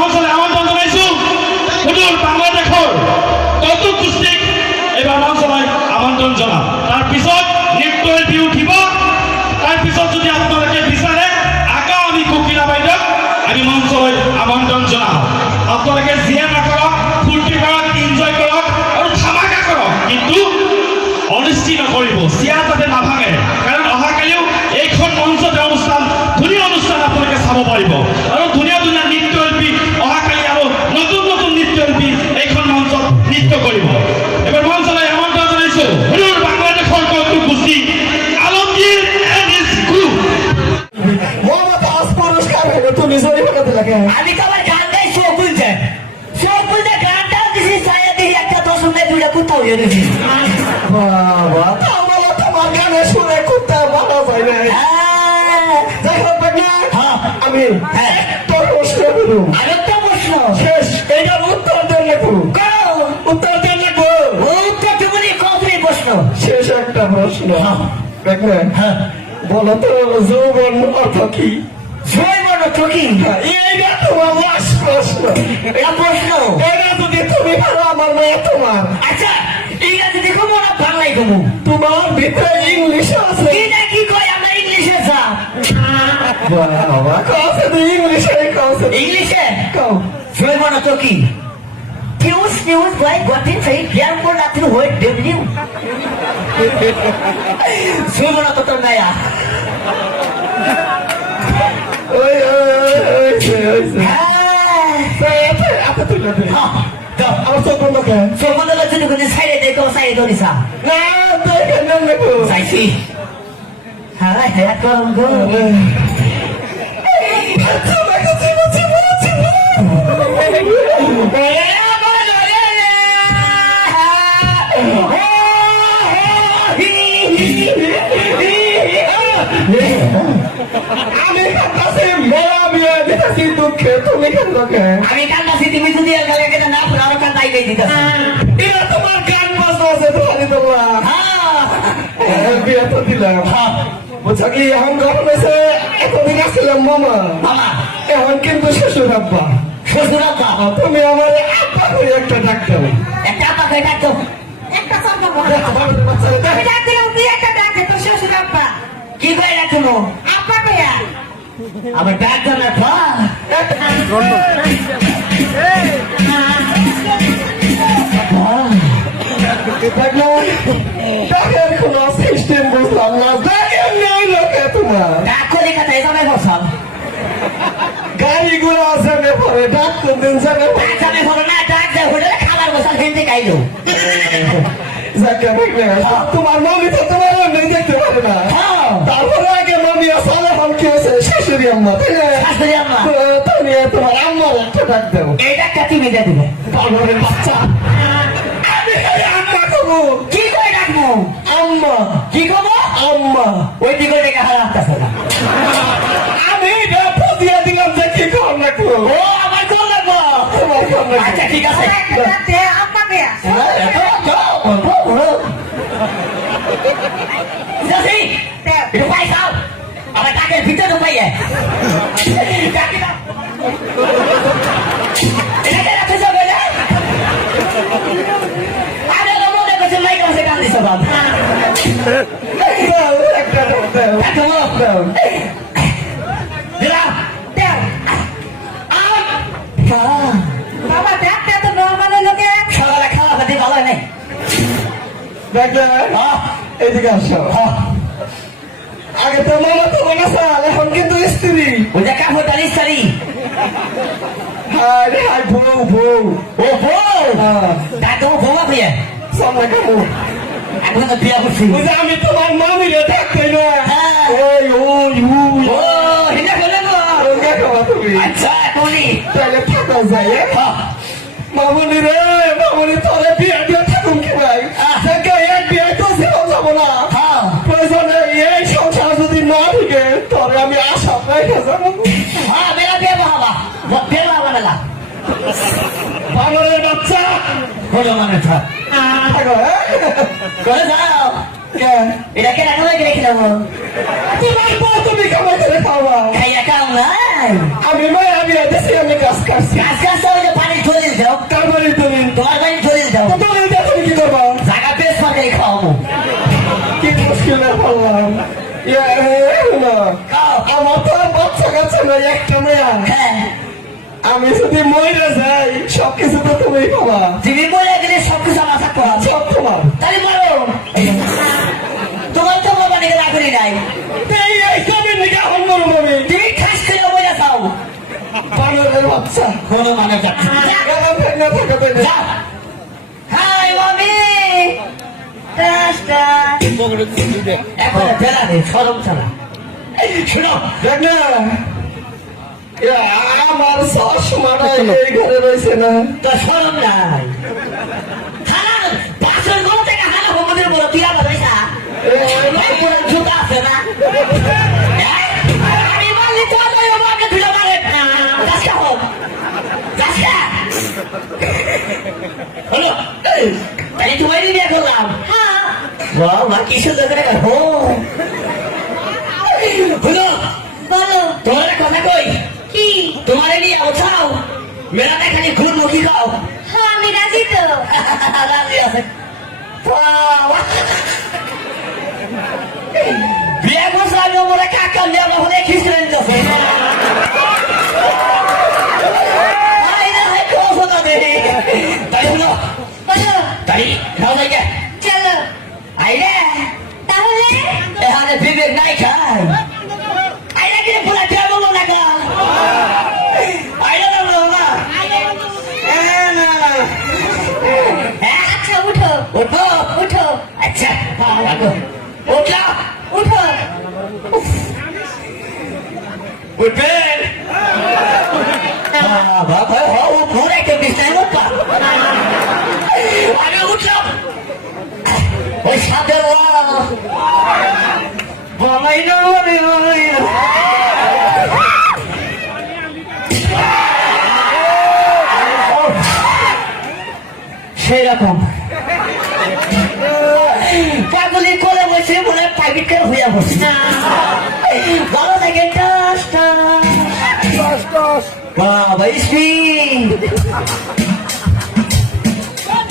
মঞ্চলে আমন্ত্রণ জানাইছো হুজুর বাংলাদেশৰ কত ডিস্ট্রিক্ট এবার মঞ্চলে আমন্ত্রণ জানাম তার পিছত নৃত্যের বিহু উঠিব তার পিছত যদি আপনাদেরকে বিচারে আগা আমি কুকিলা বাইদেউ আমি মঞ্চলে আমন্ত্রণ জানাম আপনাদেরকে জিয়া না করক ফুর্তি করক এনজয় করক আৰু ধামাকা করক কিন্তু অনিষ্টি নকৰিব চিয়া যাতে নাভাঙে কাৰণ অহাকালিও এইখন মঞ্চতে অনুষ্ঠান ধুনীয়া অনুষ্ঠান আপোনালোকে চাব পাৰিব আৰু ধুনীয়া ধুনীয়া নৃত্যশিল্পী অহাকালি আৰু নতুন নতুন নৃত্যশিল্পী এইখন মঞ্চত নৃত্য কৰিব এবাৰ মঞ্চলৈ আমন্ত্ৰণ জনাইছো হুজুৰ বাংলাদেশৰ কৌতুক গোষ্ঠী Alamgir and his group Mohammad আজ পুরস্কার হলো তুমি জরি বানাতে লাগে আমি তো আমার গান গাই শো খুলছে গানটা দিছি ছায়া দিয়ে একটা দশ মিনিট দুইটা কোথাও হয়ে গেছি বাবা আমার তোমার গানে শুনে কুত্তা ভালো যায় না যাই হোক না আমি তোর প্রশ্ন করু আরেকটা প্রশ্ন শেষ এইটার উত্তর দেন লেখু উত্তর দেন লেখু উত্তর তুমি কবে প্রশ্ন শেষ একটা প্রশ্ন দেখবেন বলো তো যৌবন অর্থ কি জৈবন কি এইটা তোমার লাস্ট প্রশ্ন এটা প্রশ্ন এটা যদি তুমি পারো আমার মেয়ে তোমার আচ্ছা ইংরেজি দেখো না বাংলায় দেবো তোমার ভিতরে ইংলিশ আছে এটা কি কয় আমরা ইংলিশে যা বাবা কাছে তো ইংলিশে কাছে ইংলিশে কাও জৈবন কি News like what in say yan mo natin hoy devil Sumo na to naya ওই apa tuh nanti আমার চোখ বন্ধ কেন so mana la jinu kuni sai de ko sai do ni sa না তুই কেন লেখো sai si hai hai ko go আমি কাছে মেলা বিয়ে দিতেছি দুঃখে তুমি কেন দুঃখে আমি কান্নাছি তুমি যদি গালে কেটে না পুরো কান তাই গই দিতাছি এটা তোমার গান বাজনা আছে তোমার তোমার হ্যাঁ বিয়ে তো দিলাম বুঝছো কি এখন গরম হয়েছে এতদিন আসছিলাম মামা মামা এখন কিন্তু শ্বশুর আব্বা শ্বশুর আব্বা তুমি আমার আব্বা করে একটা ডাক দাও একটা আব্বা কই ডাক দাও একটা শব্দ বলো আমি ডাক দিলাম তুই একটা ডাক দে তোর শ্বশুর আব্বা কি কই রাখলো আব্বা কইয়া আমার ডাক দাও না পা ডাকের কোনো সিস্টেম বুঝলাম না ডাকের নেই লোকে তোমার ডাক করে কথাই যাবে বসাম গাড়ি গুলো আছে নে পরে ডাক কোন দিন যাবে ডাক যাবে বলো না ডাক দে হোটেলে খাবার বসাল খেতে খাইলো যাকে দেখবে তোমার মমি তো তোমার নেই দেখতে পারে না তারপরে আগে মমি আসলে হাম কি আছে শাশুড়ি আম্মা শাশুড়ি আম্মা তুমি তোমার আম্মার একটা ডাক দাও এই ডাকটা তুমি দিয়ে দিবে পাগলের বাচ্চা আমি খালি আম্মা কবো কি কই ডাকবো আম্মা কি কবো আম্মা ওই দিকে দেখে হারা আসতেছে না আমি এটা দিয়ে দিলাম যে কি কর রাখবো ও আমার কোন লাগবো তোমার কর রাখবো আচ্ছা ঠিক আছে আম্মা দেয়া Jadi, ঢুকাই যাও আমার টাকের ভিতরে ঢুকাইয়ে টাকি দাও এটা কেন রাখতে যাবে না আরে মনে করছে মাইক আছে কান দিছ বাবা একটা দাও একটা দাও দিলাম দেও বাবা দেখতে তো নরমাল লোকে সকালে খাওয়া বাদে ভালো নেই দেখলে এদিকে আসো আগে তো মামা তো বানাসাল এখন কিন্তু স্ত্রী ওটা কাপড় তালি সারি হায় হায় বউ বউ ও বউ তা তো বউ আপনি সামনে কামু এখন তো বিয়া করছি বুঝে আমি তোমার মামিরে ডাকতে না ওই ওই ওই ও হিনা বলে গো ওকে খাওয়া তুমি আচ্ছা কোনি তাহলে থাকা যায় মামুনি রে মামুনি তোরে বিয়ে দিয়ে থাকুন কি ভাই থেকে এক বিয়ে তো ছেড়ে যাবো না প্রয়োজনে এই সংসার যদি না ঢুকে তোরে আমি আশা রেখে যাবো হ্যাঁ বেলা বিয়ে বাবা বেলা বানালা বানরের বাচ্চা হলো মানে থাক থাকো করে যাও এটা কে রাখা লাগে রেখে দেবো তোমার বউ তুমি কামাই করে খাওয়া খাইয়া কাম নাই আমি মায়া বিয়ে দেশে আমি কাজ কাজ করছি গাছ গাছ ওই যে পানি চলে যাও কার বাড়ি তুমি তোমার বাড়ি চলে যাও তো তুমি এটা তুমি কি করবা জায়গা বেশ পাকে খাওয়াবো কি মুশকিলে পড়লাম আমার তো আর বাচ্চা কাছে নাই একটা মেয়া হ্যাঁ আমি যদি মরে যাই সবকিছু তো তুমি পাবা তুমি বলে গেলে সবকিছু আমার থাকবো সব তোমার তাহলে বলো তোমার তো বাবা নিকে রাখুনি নাই এই সবের দিকে এখন মরম আমি তুমি খাস করে বলে যাও বানরের বাচ্চা কোনো মানে যাচ্ছে গালা ফেলে থাকে তো যাও হাই মামি টাস্টা এখন ফেলা দে সরম ছাড়া শুনো দেখ না আমার চশমাটা এই ঘরে রয়েছে না তো সরম নাই হালা বাসর গো থেকে হালা হোমদের বলো তুই আমার পয়সা পুরো জুতা আছে না আমি বললি তো ওই আমাকে ধুলো মারে যাচ্ছে হোক যাচ্ছে হলো তাই তোমায় নিয়ে করলাম হ্যাঁ বাবা কি সুন্দর করে হো হলো বলো তোমার কথা কই কি তোমার নিয়ে ওঠাও মেলাটা খালি ঘুর মুখী খাও হ্যাঁ আমি রাজি তো রাজি আছে বিয়ে করছে আমি ওরা কাকা নিয়ে আমরা হলে খিচড়ে নিতেছে তাই হলো তাই নাও যাই গে চলো আইরে তাহলে এখানে বিবেক নাই খাই আইরে কি পুরা দেব বলো না গা আইরে না বলো না না আচ্ছা উঠো উঠো উঠো আচ্ছা লাগো উঠো উঠো উঠবেন বাবা ও পুরা কে বিছাই উঠা আগে উঠো ওই সাথে বাবাই না সেরকম পাগলি করে বসে মনে পাইপিট হয়ে বসে ভালো থাকে বাবা স্পিড